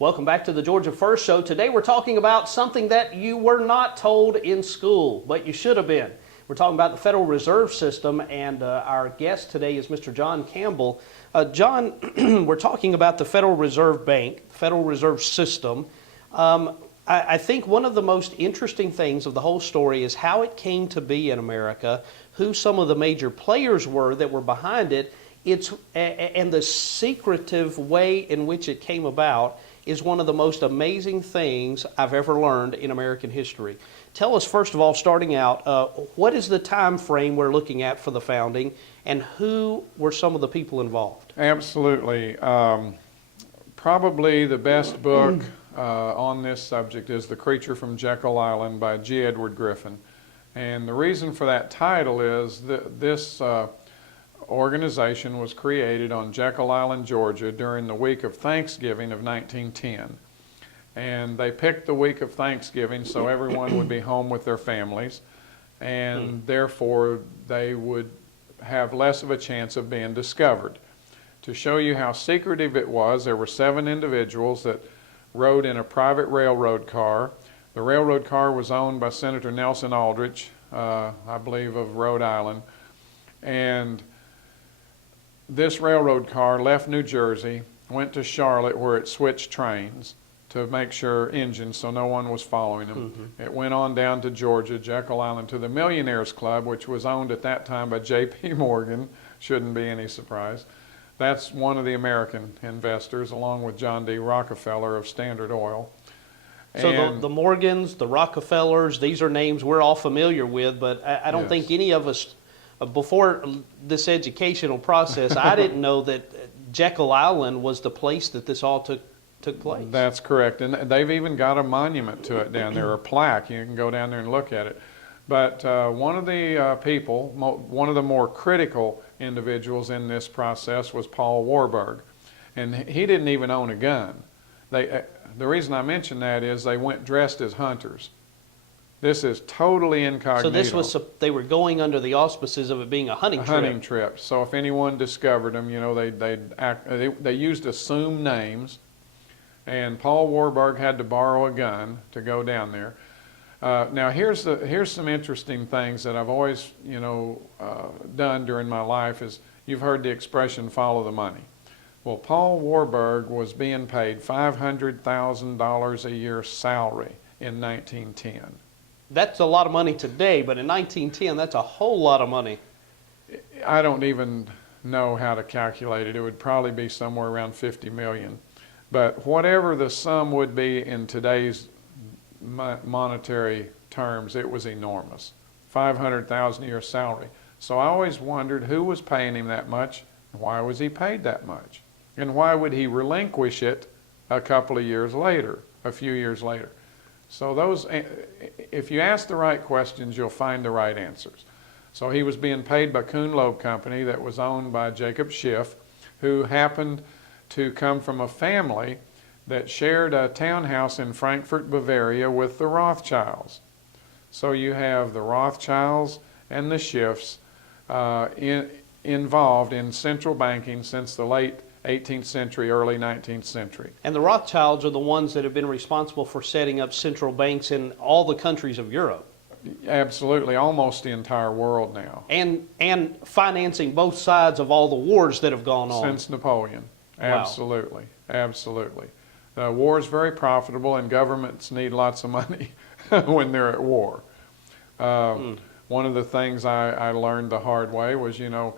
Welcome back to the Georgia First Show. Today we're talking about something that you were not told in school, but you should have been. We're talking about the Federal Reserve System, and our guest today is Mr. John Campbell. John, we're talking about the Federal Reserve Bank, Federal Reserve System. I think one of the most interesting things of the whole story is how it came to be in America, who some of the major players were that were behind it, and the secretive way in which it came about is one of the most amazing things I've ever learned in American history. Tell us, first of all, starting out, what is the time frame we're looking at for the founding, and who were some of the people involved? Absolutely. Probably the best book on this subject is The Creature from Jekyll Island by G. Edward Griffin. And the reason for that title is that this organization was created on Jekyll Island, Georgia during the week of Thanksgiving of 1910. And they picked the week of Thanksgiving so everyone would be home with their families, and therefore they would have less of a chance of being discovered. To show you how secretive it was, there were 7 individuals that rode in a private railroad car. The railroad car was owned by Senator Nelson Aldrich, I believe of Rhode Island, and this railroad car left New Jersey, went to Charlotte where it switched trains to make sure engines so no one was following them. It went on down to Georgia, Jekyll Island, to the Millionaires Club, which was owned at that time by J.P. Morgan. Shouldn't be any surprise. That's one of the American investors, along with John D. Rockefeller of Standard Oil. So the Morgans, the Rockefellers, these are names we're all familiar with, but I don't think any of us, before this educational process, I didn't know that Jekyll Island was the place that this all took place. That's correct, and they've even got a monument to it down there, a plaque. You can go down there and look at it. But one of the people, one of the more critical individuals in this process was Paul Warburg, and he didn't even own a gun. The reason I mention that is they went dressed as hunters. This is totally incognito. So they were going under the auspices of it being a hunting trip. Hunting trip. So if anyone discovered them, you know, they used assumed names, and Paul Warburg had to borrow a gun to go down there. Now here's some interesting things that I've always, you know, done during my life. Is you've heard the expression "follow the money." Well, Paul Warburg was being paid $500,000 a year salary in 1910. That's a lot of money today, but in 1910, that's a whole lot of money. I don't even know how to calculate it. It would probably be somewhere around 50 million. But whatever the sum would be in today's monetary terms, it was enormous. $500,000 a year salary. So I always wondered who was paying him that much, and why was he paid that much? And why would he relinquish it a couple of years later, a few years later? So if you ask the right questions, you'll find the right answers. So he was being paid by Kuhn Loeb Company that was owned by Jacob Schiff, who happened to come from a family that shared a townhouse in Frankfurt, Bavaria with the Rothschilds. So you have the Rothschilds and the Schiffs involved in central banking since the late 18th century, early 19th century. And the Rothschilds are the ones that have been responsible for setting up central banks in all the countries of Europe. Absolutely, almost the entire world now. And financing both sides of all the wars that have gone on. Since Napoleon. Wow. Absolutely, absolutely. The war is very profitable, and governments need lots of money when they're at war. One of the things I learned the hard way was, you know,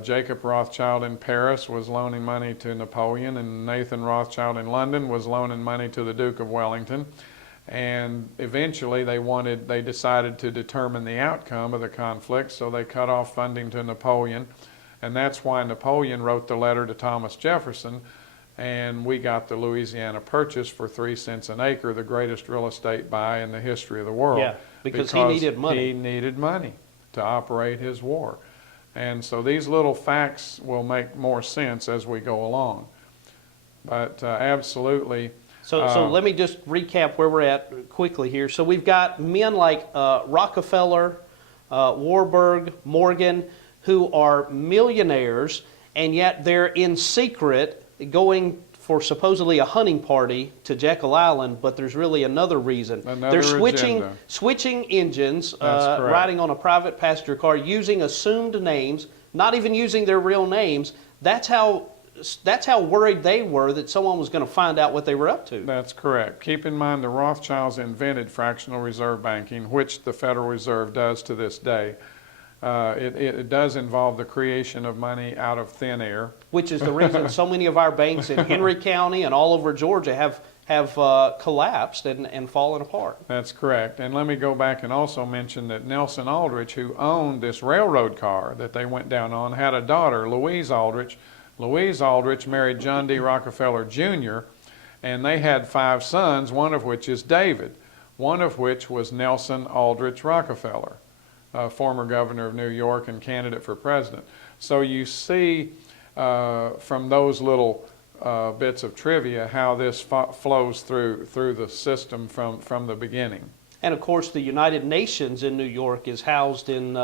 Jacob Rothschild in Paris was loaning money to Napoleon, and Nathan Rothschild in London was loaning money to the Duke of Wellington. And eventually they decided to determine the outcome of the conflict, so they cut off funding to Napoleon. And that's why Napoleon wrote the letter to Thomas Jefferson, and we got the Louisiana Purchase for 3 cents an acre, the greatest real estate buy in the history of the world. Yeah, because he needed money. He needed money to operate his war. And so these little facts will make more sense as we go along. But absolutely. So let me just recap where we're at quickly here. So we've got men like Rockefeller, Warburg, Morgan, who are millionaires, and yet they're in secret going for supposedly a hunting party to Jekyll Island, but there's really another reason. They're switching engines, riding on a private passenger car, using assumed names, not even using their real names. That's how worried they were that someone was going to find out what they were up to. That's correct. Keep in mind the Rothschilds invented fractional reserve banking, which the Federal Reserve does to this day. It does involve the creation of money out of thin air. Which is the reason so many of our banks in Henry County and all over Georgia have collapsed and fallen apart. That's correct. And let me go back and also mention that Nelson Aldrich, who owned this railroad car that they went down on, had a daughter, Louise Aldrich. Louise Aldrich married John D. Rockefeller Jr., and they had 5 sons, one of which is David, one of which was Nelson Aldrich Rockefeller, former governor of New York and candidate for president. So you see from those little bits of trivia how this flows through the system from the beginning. And of course the United Nations in New York is housed in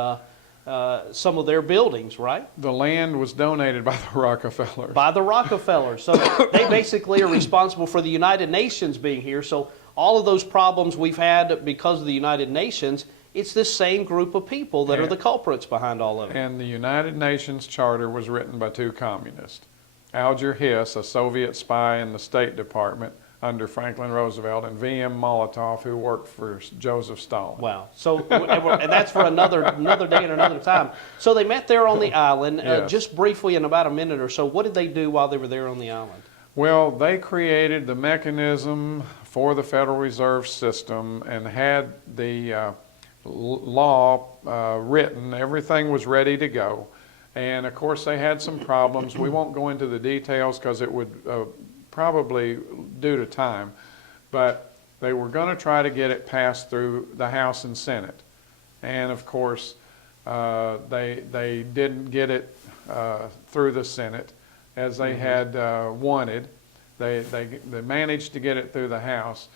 some of their buildings, right? The land was donated by the Rockefellers. By the Rockefellers. So they basically are responsible for the United Nations being here. So all of those problems we've had because of the United Nations, it's this same group of people that are the culprits behind all of it. And the United Nations Charter was written by 2 communists. Alger Hiss, a Soviet spy in the State Department under Franklin Roosevelt, and V.M. Molotov, who worked for Joseph Stalin. Wow. So, and that's for another day and another time. So they met there on the island. Yes. Just briefly, in about a minute or so, what did they do while they were there on the island? Well, they created the mechanism for the Federal Reserve System and had the law written. Everything was ready to go. And of course they had some problems. We won't go into the details because it would probably due to time, but they were going to try to get it passed through the House and Senate. And of course they didn't get it through the Senate as they had wanted. They managed to get it through the House,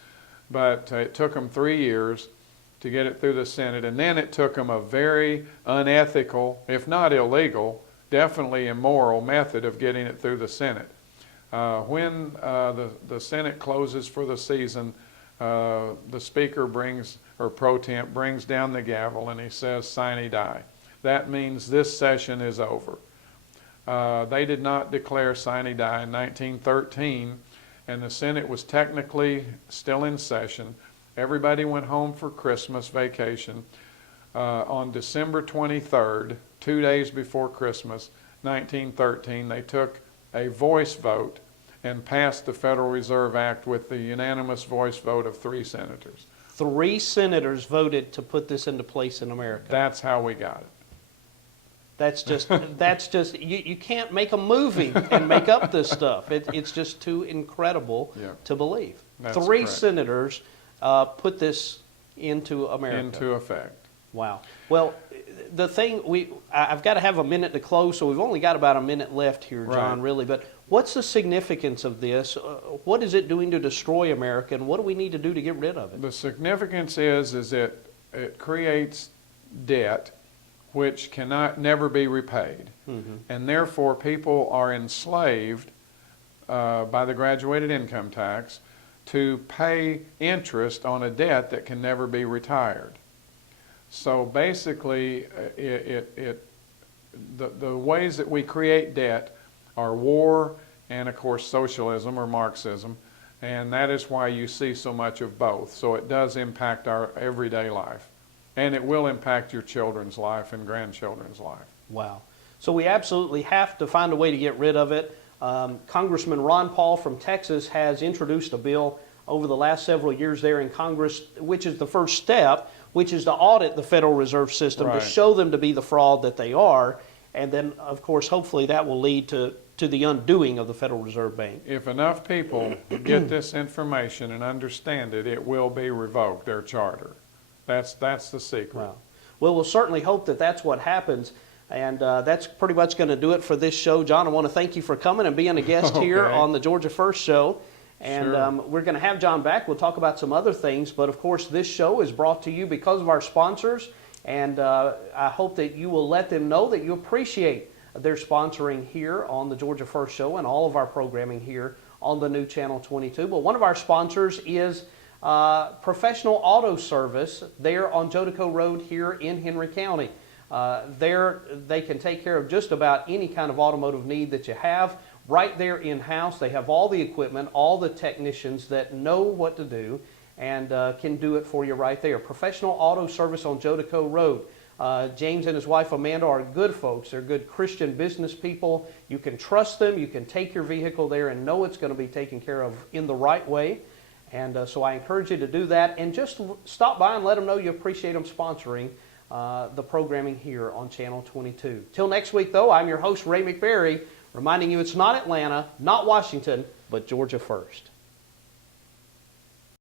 but it took them 3 years to get it through the Senate, and then it took them a very unethical, if not illegal, definitely immoral method of getting it through the Senate. When the Senate closes for the season, the Speaker brings, or pro temp, brings down the gavel and he says, "Sine die." That means this session is over. They did not declare sine die in 1913, and the Senate was technically still in session. Everybody went home for Christmas vacation. On December 23rd, 2 days before Christmas, 1913, they took a voice vote and passed the Federal Reserve Act with the unanimous voice vote of 3 senators. 3 senators voted to put this into place in America. That's how we got it. That's just, you can't make a movie and make up this stuff. It's just too incredible to believe. That's 3 correct. Senators put this into America. Into effect. Wow. Well, the thing, I've got to have a minute to close, so we've only got about a minute left here, John, Right. really. But what's the significance of this? What is it doing to destroy America, and what do we need to do to get rid of it? The significance is it creates debt which cannot never be repaid. Mm-hmm. And therefore people are enslaved by the graduated income tax to pay interest on a debt that can never be retired. So basically the ways that we create debt are war and of course socialism or Marxism, and that is why you see so much of both. So it does impact our everyday life, and it will impact your children's life and grandchildren's life. Wow. So we absolutely have to find a way to get rid of it. Congressman Ron Paul from Texas has introduced a bill over the last several years there in Congress, which is the first step, which is to audit the Federal Reserve System, Right. to show them to be the fraud that they are. And then, of course, hopefully that will lead to the undoing of the Federal Reserve Bank. If enough people get this information and understand it, it will be revoked, their charter. That's the secret. Wow. Well, we'll certainly hope that that's what happens. And that's pretty much going to do it for this show. John, I want to thank you for coming and being a guest here on the Georgia First Show. And Sure. We're going to have John back. We'll talk about some other things. But, of course, this show is brought to you because of our sponsors. And I hope that you will let them know that you appreciate their sponsoring here on the Georgia First Show and all of our programming here on the new Channel 22. But one of our sponsors is Professional Auto Service there on Jodico Road here in Henry County. There they can take care of just about any kind of automotive need that you have right there in-house. They have all the equipment, all the technicians that know what to do and can do it for you right there. Professional Auto Service on Jodico Road. James and his wife Amanda are good folks. They're good Christian business people. You can trust them. You can take your vehicle there and know it's going to be taken care of in the right way. And so I encourage you to do that and just stop by and let them know you appreciate them sponsoring the programming here on Channel 22. Till next week, though, I'm your host, Ray McBary, reminding you it's not Atlanta, not Washington, but Georgia first.